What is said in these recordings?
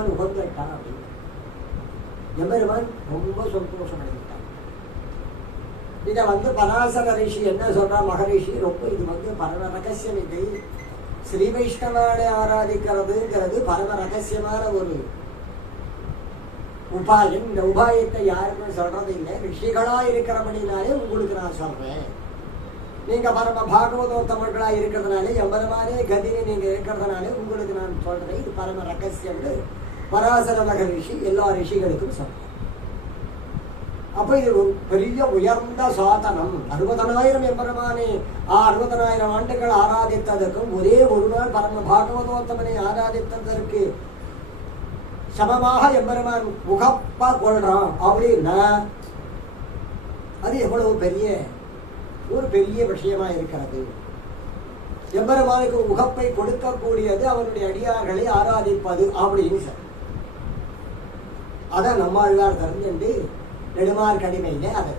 எம்பெருமான் உகந்துட்டான் அப்படின்னு எம்பெருமான் ரொம்ப சந்தோஷம் அடைந்துட்டான். இதை பராசர ரிஷி என்ன சொல்றா, மகரிஷி ரொம்ப இது பரம ரகசியம். இது ஸ்ரீ வைஷ்ணவானை ஆராதிக்கிறதுங்கிறது பரம ரகசியமான ஒரு உபாயம். இந்த உபாயத்தை யாருமே சொல்றது இல்லை, ரிஷிகளா இருக்கிறபடினாலே உங்களுக்கு நான் சொல்றேன். நீங்க பரம பாகவதோத்தமர்களா இருக்கிறதுனாலே எம்பெருமானே கதியை நீங்க இருக்கிறதுனாலே உங்களுக்கு நான் சொல்றேன். இது பரம ரகசியம்னு பராசர மகரிஷி எல்லா ரிஷிகளுக்கும் சொல்றேன். அப்ப இது ஒரு பெரிய உயர்ந்த சாதனம். 60,000 எம்பெருமானை 60,000 ஆண்டுகள் ஆராதித்ததற்கும் ஒரே ஒரு நாள் பரம பாகவதோத்தமனை ஆராதித்ததற்கு சமமாக எம்பெருமான் உகப்பா கொள்றான் அப்படின்னா அது எவ்வளவு ஒரு பெரிய விஷயமா இருக்கிறது. எம்பெருமானுக்கு உகப்பை கொடுக்கக்கூடியது அவனுடைய அடியார்களை ஆராதிப்பது அப்படின்னு சார். அதான் நம்மாழ்வார் தெரிஞ்சு நெடுமார் கடிமையிலே அதை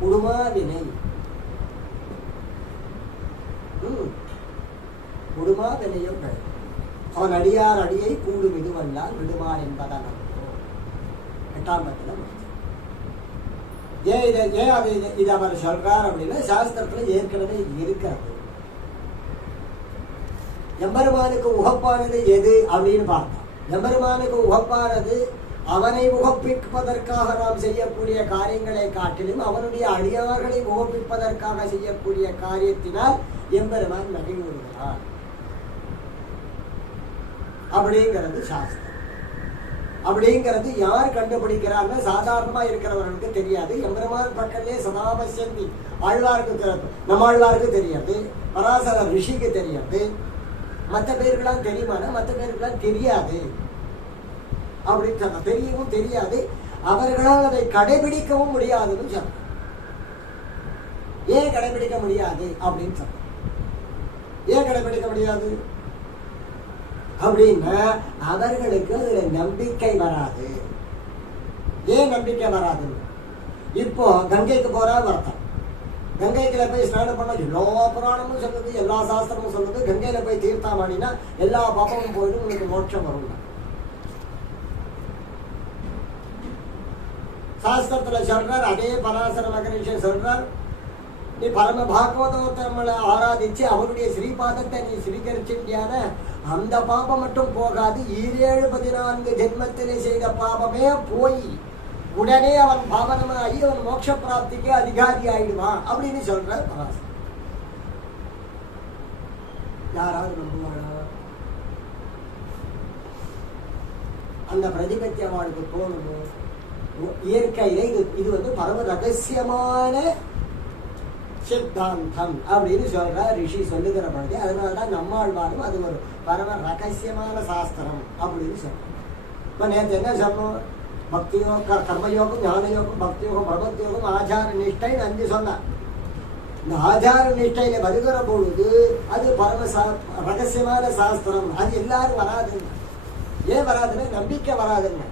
குடுமா வினை குடுமா வினையும் அவன் அடியார் அடியை கூடும் இதுவல்லால் விடுமான் என்பதான் 8ஆம் பத்தில. இது அவர் சொல்றார் அப்படின்னா சாஸ்திரத்துல ஏற்கனவே இது இருக்கிறது. எம்பெருமானுக்கு உகப்பானது எது அப்படின்னு பார்த்தோம். எம்பெருமானுக்கு உகப்பானது அவனை உகப்பிப்பதற்காக நாம் செய்யக்கூடிய காரியங்களை காட்டிலும் அவனுடைய அடியார்களை உகப்பிப்பதற்காக செய்யக்கூடிய காரியத்தினால் எம்பெருமான் மகிழ்வுகிறார் அப்படிங்கிறது சாஸ்திரம். அப்படிங்கிறது யார் கண்டுபிடிக்கிறார்னா சாதாரணமா இருக்கிறவர்களுக்கு தெரியாது. எம்பெருமான் பக்கத்திலே சதாபசந்தி ஆழ்வாருக்கு தெரியாது, நம்மாழ்வாருக்கு தெரியாது, பராசர ரிஷிக்கு தெரியாது. மற்ற பேருக்கெல்லாம் தெரியுமானா மற்ற பேருக்கெல்லாம் தெரியாது அப்படின்னு சொன்ன. தெரியவும் தெரியாது, அவர்களால் அதை கடைபிடிக்கவும் முடியாதுன்னு சொன்ன. ஏன் கடைபிடிக்க முடியாது அப்படின்னு சொன்ன. ஏன் கடைபிடிக்க முடியாது அப்படின்னா அவர்களுக்கு அதுல நம்பிக்கை வராது. ஏன் நம்பிக்கை வராது? இப்போ கங்கைக்கு போறா வருத்தம், கங்கைக்குள்ள போய் ஸ்நானம் பண்ண எல்லா புராணமும் சொல்லுது, எல்லா சாஸ்திரமும் சொல்லுது. கங்கையில போய் தீர்த்தம் ஆடினா எல்லா பாப்பமும் போயிடும், உங்களுக்கு மோட்சம் வரும். சாஸ்திரத்துல சொல்றார். அதே பராசர மகரிஷி சொல்றார், நீ பரம பாகவதோத்தமனை ஆராதிச்சு அவருடைய ஸ்ரீபாதத்தை நீ ஸ்வீகரிச்சியான அந்த பாபம் மட்டும் போகாது, 7-14 ஜென்மத்திலே செய்த பாபமே போய் உடனே அவன் பாவனமாகி அவன் மோட்ச பிராப்திக்கு அதிகாரி ஆயிடுவான் அப்படின்னு சொல்ற பராசரம். யாராவது நம்புவானா? அந்த பிரதிபத்திய வாழ்க்கை தோணுமோ? இயற்கையில இது பரம ரகசியமான சித்தாந்தம் அப்படின்னு சொல்ற ரிஷி சொல்லுகிற பொழுது, அதனாலதான் நம்மாழ்வாரும் அது ஒரு பரம ரகசியமான சாஸ்திரம் அப்படின்னு சொல்றோம். இப்ப நேற்று என்ன சொன்னோம்? பக்தி யோகம், கர்மயோகம், ஞான யோகம், பக்தி யோகம், பிரபத்தி யோகம், ஆச்சார நிஷ்டைன்னு 5 சொன்ன. இந்த ஆச்சார நிஷ்டையில வருகிற பொழுது அது பரம ரகசியமான சாஸ்திரம். அது எல்லாரும் வராதுங்க. ஏன் வராதுன்னு? நம்பிக்கை வராதுங்க.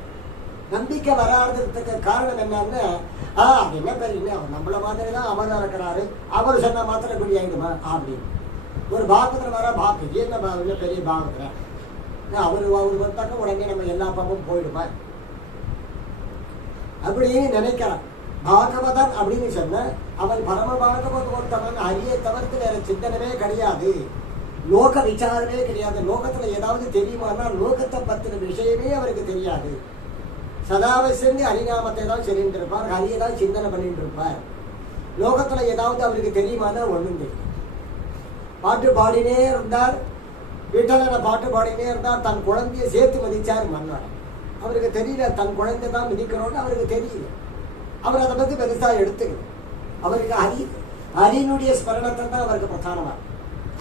நம்பிக்கை வராததுக்கு காரணம் என்னன்னா, அது என்ன பெரிய அவர் நம்மள மாதிரிதான் அவர் இருக்கிறாரு, அவர் சொன்ன மாத்திரம் இப்படி ஆயிடுமா அப்படின்னு. ஒரு பாகத்துல வர பாக்கு என்ன பெரிய பாகத்துல அவரு வந்தாக்க உடனே நம்ம எல்லா பக்கமும் போயிடுமா அப்படின்னு நினைக்கிறான். பாகவதன் அப்படின்னு சொன்ன அவன் பரம பாகவதோத்தமன் அரிய தவிர்த்து வேற சிந்தனமே கிடையாது, லோக விசாரமே கிடையாது. லோகத்துல ஏதாவது தெரியுமானா லோகத்தை பத்தின விஷயமே அவருக்கு தெரியாது. சதாவசியம் ஹரிநாமத்தை தான் சொல்லிட்டு இருப்பார், ஹரியை தான் சிந்தனை பண்ணிட்டு இருப்பார். லோகத்துல ஏதாவது அவருக்கு தெரியுமானா ஒண்ணும் தெரியும். பாட்டு பாடினே இருந்தார், வீட்டில் பாட்டு பாடினே இருந்தார். தன் குழந்தைய சேர்த்து மதிச்சார் மன்னர். அவருக்கு தெரியல தன் குழந்தை தான் மிதிக்கிறோன்னு அவருக்கு தெரியல. அவர் அதை பத்தி பெருசா எடுத்துக்கல. அவருக்கு ஹரியினுடைய ஸ்மரணத்தை தான் அவருக்கு பிரதானமா.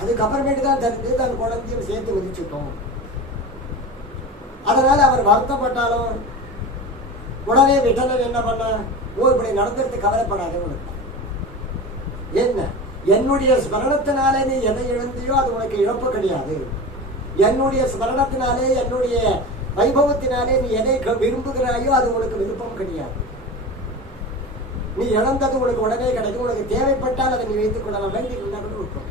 அதுக்கப்புறமேட்டு தான் தெரிஞ்சு தன் குழந்தையும் சேர்த்து மிதிச்சுட்டோம். அதனால அவர் வருத்தப்பட்டாலும் உடனே விட்டலன் என்ன பண்ண, இப்படி நடந்துட்டு கவலைப்படாத. என்ன, என்னுடைய ஸ்மரணத்தினாலே நீ எதை இழந்தியோ அது உனக்கு இழப்பு கிடையாது. என்னுடைய ஸ்மரணத்தினாலே என்னுடைய வைபவத்தினாலே நீ எதை விரும்புகிறாயோ அது உனக்கு விருப்பம் கிடையாது. நீ இழந்தது உனக்கு உடனே கிடைக்கும். உனக்கு தேவைப்பட்டால் அதை நீ வைத்துக் கொள்ளலாம், வேண்டிக் கொள்ள விருப்பம்.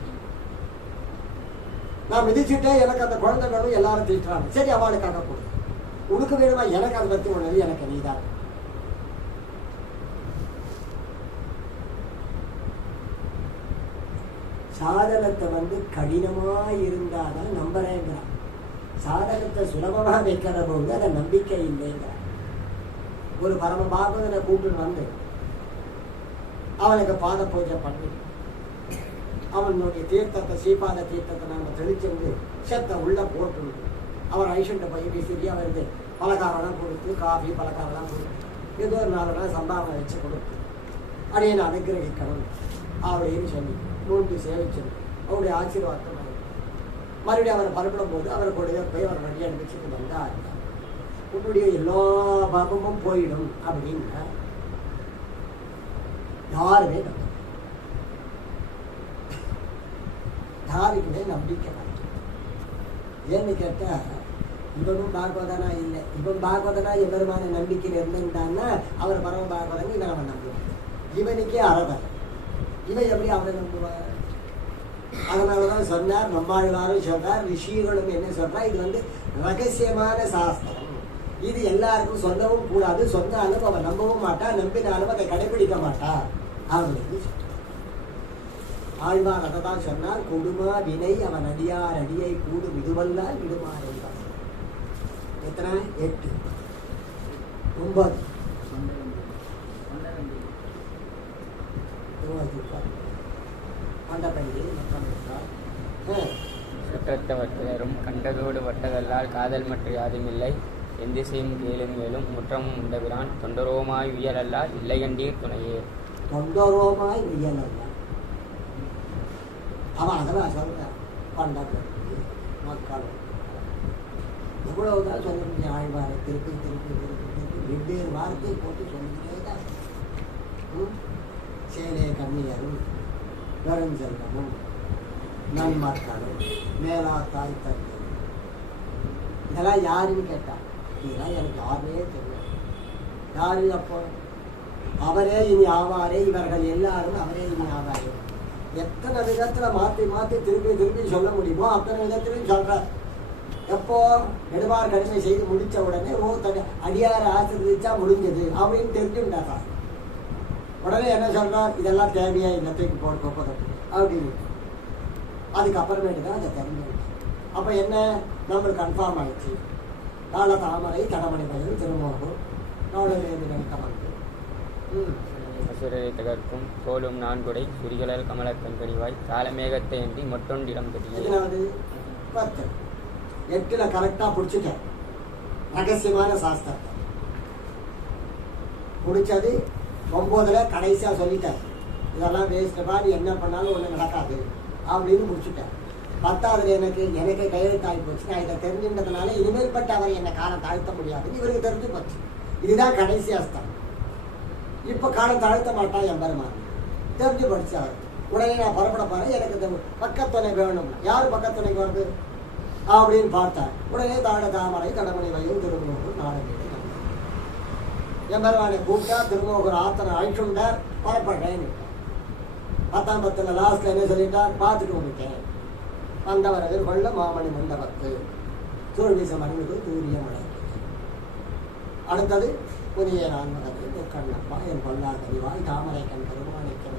நான் மிதிச்சுட்டே எனக்கு அந்த குழந்தை வேணும் எல்லாரும் திட்டுறாங்க. சரி, அவளுக்காக கொடு. உனக்கு வேணுமா? எனக்கு அதை பற்றி ஒண்ணு, எனக்கு நீதான். சாதனத்தை கடினமா இருந்தாதான் நம்புறேங்கிறான். சாதனத்தை சுலபமா வைக்கிற போது அதை நம்பிக்கை இல்லைங்கிறான். ஒரு பரம பாகவதனை கூப்பிட்டு வந்து அவனுக்கு பாத பூஜை பண்ணி அவனுடைய தீர்த்தத்தை, ஸ்ரீபாத தீர்த்தத்தை நாம தெளிச்சு செத்த உள்ள போட்டு அவர் ஐஷன்ட்ட போய் சரியா வருது பலகாரம்லாம் கொடுத்து, காஃபி பலகாரம்லாம் கொடுத்து, ஏதோ ஒரு 4 நாள் சம்பாவனை வச்சு கொடுத்து அதையே நான் அனுகிரகிக்கணும் அப்படின்னு சொல்லி நோண்டி சேவிச்சது அவருடைய ஆசீர்வாதம். மறுபடியும் அவரை பரப்பிடும் போது அவரை கூட போய் அவர் வழி அனுப்பிச்சுட்டு வந்தா உன்னுடைய எல்லா பாபமும் போயிடும் அப்படின்னா யாருமே யாருக்குமே நம்பிக்கை மாட்டேன். ஏன்னு கேட்டா இவனும் பாகவதனா இல்லை. இவன் பாகவதனா எவருமான நம்பிக்கையில் இருந்திருந்தான்னா அவர் பரம பாகவதன் இவன் அவன் நம்புவான். இவனுக்கே அறவர், இவன் எப்படி அவனை நம்புவார்? அதனாலதான் சொன்னார், நம்மாழ்வாரும் சொல்றார், ரிஷிகளும் என்ன சொல்றா, இது ரகசியமான சாஸ்திரம், இது எல்லாருக்கும் சொல்லவும் கூடாது, சொன்னாலும் அவன் நம்பவும் மாட்டா, நம்பினாலும் அதை கடைபிடிக்க மாட்டா அப்படின்னு சொல்றார். ஆழ்வார் அதை தான் சொன்னார், கொடுமா வினை அவன் அடியார் அடியை கூடு விடுவல்லால் விடுமா என்றார். எத்தனை? 8 9 சுற்றத்தவற்றினரும் கண்டதோடு வட்டதல்லால் காதல் மற்ற யாதுமில்லை, எந்திசையும் கேளும் மேலும் முற்றமும் உண்டவிரான் தொண்டரோமாய் உயலல்லால் இல்லையண்டீர் துணையே. தொண்டரோமாய் உயலல்ல அவன் அதெல்லாம் சொல்றான். பண்டப்பட்டு மக்களும் எவ்வளவுதான் சொல்ல முடியும்? ஆழ்வாரை திருப்பி திருப்பி திருப்பி திருப்பி வெவ்வேறு வார்த்தை போட்டு சொல்லிக்கிட்டே தான். சேலே கண்ணியரும் பெருஞ்செல்வமும் நன்மக்களும் மேலா தாய் தந்தை, இதெல்லாம் யாருன்னு கேட்டான். இதெல்லாம் எனக்கு யாருமே தெரியும். யாரு அப்போ? அவரே இனி ஆவாரே, இவர்கள் எல்லாரும் அவரே இனி ஆவாரே. எத்தனை விதத்துல மாற்றி மாற்றி திருப்பி திருப்பி சொல்ல முடியுமோ அத்தனை விதத்திலையும் சொல்றார். எப்போ நெடுவார் கடமை செய்து முடிச்ச உடனே அடியார ஆசிரியச்சா முடிஞ்சது அப்படின்னு தெரிஞ்சுட்டாரா. உடனே என்ன சொல்றார், இதெல்லாம் தேவையா இல்லத்தைக்கு போடுறது அப்படின்னு. அதுக்கப்புறமேட்டு தான் அதை தெரிஞ்சு. அப்ப என்ன நம்மளுக்கு கன்ஃபார்ம் ஆயிடுச்சு. கால தாமரை தடமணி பயிர் திருமோகம் அசுரரை தகர்க்கும் தோலும் நான்குடை சுரிகளல் கமலக்கண் கனிவாய் காலமேகத்தை ஏந்தி மொட்டொண்டிடம் எத்தனாவது? 10. 8ல கரெக்டா பிடிச்சிட்டேன். ரகசியமான சாஸ்திரத்தை பிடிச்சது 9ல கடைசியா சொல்லிட்டேன். இதெல்லாம் வேஸ்ட்பா, நீ என்ன பண்ணாலும் ஒண்ணு நடக்காது அப்படின்னு முடிச்சுட்டேன். 10வதுல எனக்கு கையெழுத்தாகி போச்சு. நான் இதை தெரிஞ்சுன்றதுனால இனிமேல் பட்டு அவர் என்னை காலம் தாழ்த்த முடியாதுன்னு இவருக்கு தெரிஞ்சு போச்சு. இதுதான் கடைசி அஸ்தம். இப்ப காலம் தாழ்த்த மாட்டான் எம்பெருமான் தெரிஞ்சு படிச்சு அவர். உடனே நான் புறப்பட போறேன், எனக்கு பக்கத்துணை வேணும். யாரு பக்கத்துணைக்கு வருது அப்படின்னு பார்த்தேன். உடனே தாழ தாமரை தடமணி வயல் திருமோகர் நாடகம் எம்பெருமானை கூப்பிட்டா திருமோகர் ஆத்தனை அழிச்சுண்டார், புறப்படுறேன்னு. 10ஆம் பத்துல லாஸ்ட்ல என்ன சொல்லிட்டார், பார்த்துட்டு வந்துட்டேன். வந்தவர் எதிர்கொள்ள மாமணி மண்டபத்து சூழ்வீச மணிக்கு தூரிய மழை. அடுத்தது புதிய நான்மகத்து கண்ணப்பா என் கொல்லா கறிவாய் தாமரை கண் பெருமானைக்கணி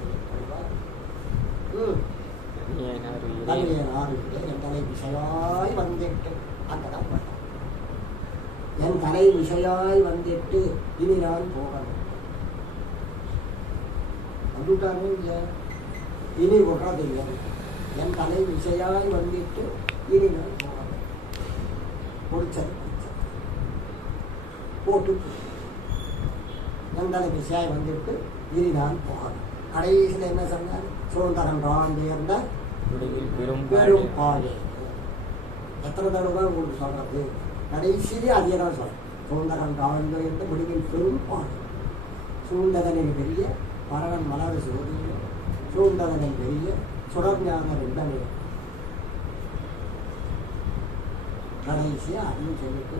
என் தலை விஷயாய் வந்திட்டு அங்கதான் போட்டான். என் தலை விஷயாய் வந்திட்டு இனி நான் போகணும் வந்துட்டானே இல்லை, இனி விடுறதில்லை. என் தலை விஷயாய் வந்துட்டு இனி நான் போகணும். பிடிச்சது போட்டு என் தலை விஷயாய் வந்துட்டு இனி நான் போகணும். கடைசியில் என்ன சொன்னார், சுதந்திரம் ராண்டியிருந்த பெரும் பாலே. எத்தனை தடவை தான் உங்களுக்கு சொல்றது? கடைசியிலே அதே தான் சொல்றேன். சுதந்திரம் ராண்டியிருந்த முடிவில் பெரும் பாலே. சூழ்ந்ததனில் பெரிய பரவன் மலர் சோதிய சூழ்ந்ததனில் பெரிய சுடர்ஞான ரெண்டமே. கடைசியா அப்படின்னு சொல்லிட்டு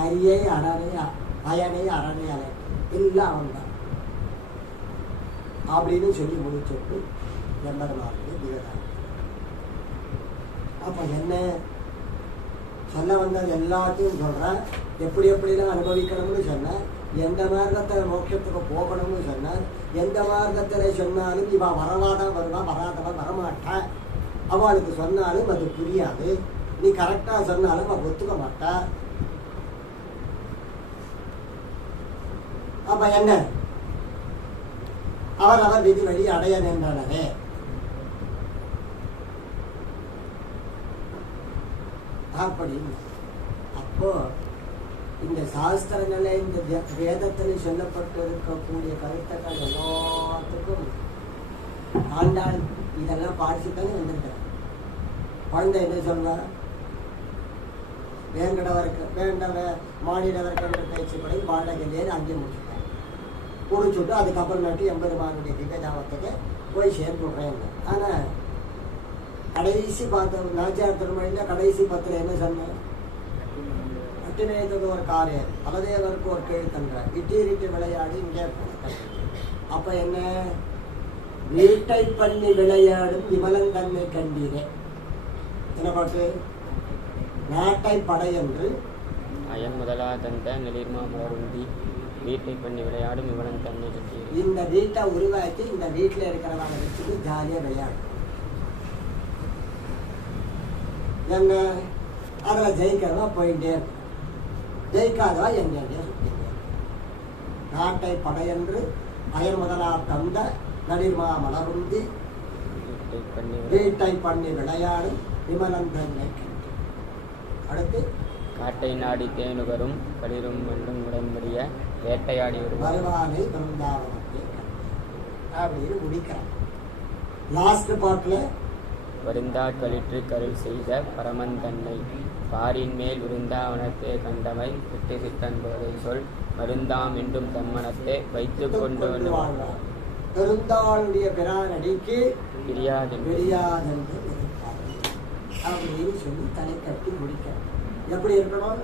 அரியை அரணை அயனை அரணை அலை எல்லாம் அவன் தான் அப்படின்னு சொல்லி முடிச்சுட்டு எம்பெருமானுடைய திகழான். அப்ப என்ன சொல்ல வந்தது எல்லாத்தையும் சொல்றேன். எப்படி எப்படிலாம் அனுபவிக்கணும்னு சொன்னேன். எந்த மார்க்கத்தில் மோட்சத்துக்கு போகணும்னு சொன்னார். எந்த மார்க்கத்தில் சொன்னாலும் இவ வரவாதான் வருவா, வராதவன் வரமாட்டா. அவளுக்கு சொன்னாலும் அது புரியாது. நீ கரெக்டா சொன்னாலும் அவ ஒத்துக்க மாட்டா. அப்ப என்ன அவர் விதி வழி அடைய நின்றனரே. அப்படின்னு அப்போ இந்த சாஸ்திரங்கள இந்த வேதத்தில் சொல்லப்பட்டிருக்கக்கூடிய கருத்துக்கள் எல்லாத்துக்கும் ஆண்டாள் இதெல்லாம் பாடிச்சுத்தானே வந்திருக்கிறார். குழந்தை என்ன சொல்வா, வேண்டவ மாநிலவர்க்கு பேச்சுப்படி பாடகல்லேயே அங்கே முடிச்சுட்டு அதுக்கப்புறமேட்டு எம்பெருமானுடைய திவ்யதாமத்துக்கு போய் சேர்ந்துடுறேன். ஆனா கடைசி பார்த்தோம் நாச்சியார் திருமொழியில கடைசி பத்துல என்ன சொன்னேன், அட்டினேதது ஒரு காரியம் பலதேவருக்கு ஒரு கேள்வித்தன்ற இட்டீரிட்டு விளையாடி இங்கே போன. அப்ப என்ன, வீட்டை பண்ணி விளையாடும் விமலன் தன்னை கண்டீரே. என்ன பாட்டு, நாட்டை படையென்று அயன் முதலா தந்த நெளிர்மா மலருந்தி வீட்டை பண்ணி விளையாடும் இவளன் தன்னை கண்டீரே. இந்த வீட்டை உருவாக்கி இந்த வீட்டுல இருக்கிறவங்க வச்சுட்டு ஜாலியா விளையாடும். என்ன அதுல ஜெயிக்கிறவா போயிட்டே இருக்கும், ஜெயிக்காதவா எங்கெங்கே சுத்திட்டே. நாட்டை படையென்று அயன் முதலா தந்த நளிர்மா மலருந்தி வீட்டை பண்ணி விளையாடும் விமலன் தன்னை கண்டீரே. அடுத்து காட்டை நாடி தேனுகரும் களிரும் வெள்ளும் உடன்படிய வேட்டையாடி வருவானை பிருந்தாவனத்தை அப்படின்னு முடிக்கிறான். லாஸ்ட் பாட்டுல வருந்தா களிற்று கருள் செய்த பரமன் தன்னை பாரின் மேல் விருந்தாவனத்தை கண்டமை விட்டு சித்தன் போதை சொல் மருந்தாம் என்றும் தன்மனத்தை வைத்துக் கொண்டு வாழ்வார். பெருந்தாளுடைய பிரானடிக்கு பிரியாதென்று அப்படின்னு சொல்லி தலை கட்டி முடிக்க. எப்படி இருக்கணும்,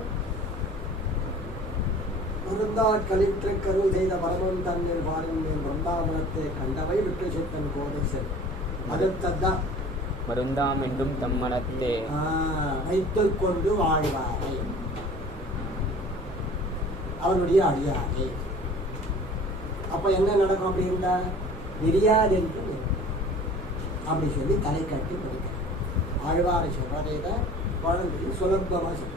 மருந்தாள் களிற்று கருள் செய்த பரமன் தன்னில் பாரின் மேல் பிருந்தாவனத்தை கண்டவை விட்டு சித்தன் போதை சொல். அடுத்ததான் மருந்தாம் என்றும் தம்மனத்தே வைத்துக் கொண்டு வாழ்வாரே அவனுடைய அடியாரே. அப்ப என்ன நடக்கும் அப்படின்னா தெரியாதென்று அப்படி சொல்லி தலை கட்டி படிக்க ஆழ்வாரை சொல்றதே தான் குழந்தைக்கு சுலபமா சொல்ல.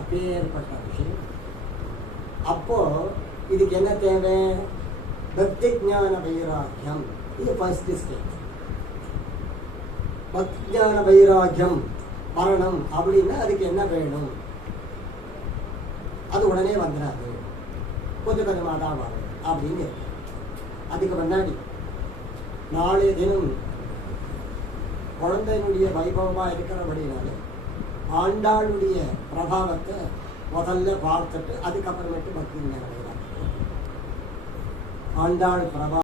அப்பேற்பட்ட விஷயம். அப்போ இதுக்கு என்ன தேவை, பக்தி ஞான வைராக்கியம். இது ஃபர்ஸ்ட் ஸ்டேஜ். பக்தி ஞான வைராக்கியம் வரணும் அப்படின்னா அதுக்கு என்ன வேணும், அது உடனே வந்துடாது, கொஞ்சம் கொஞ்சமாக தான் வரும் அப்படின்னு. அதுக்கு முன்னாடி நாளைய தினம் குழந்தையினுடைய வைபவமா இருக்கிறபடினால ஆண்டாளுடைய பிரபாவத்தை முதல்ல பார்த்துட்டு அதுக்கப்புறமேட்டு பக்தி ஞான வைராக்கியம். ஆண்டாள் பிரபா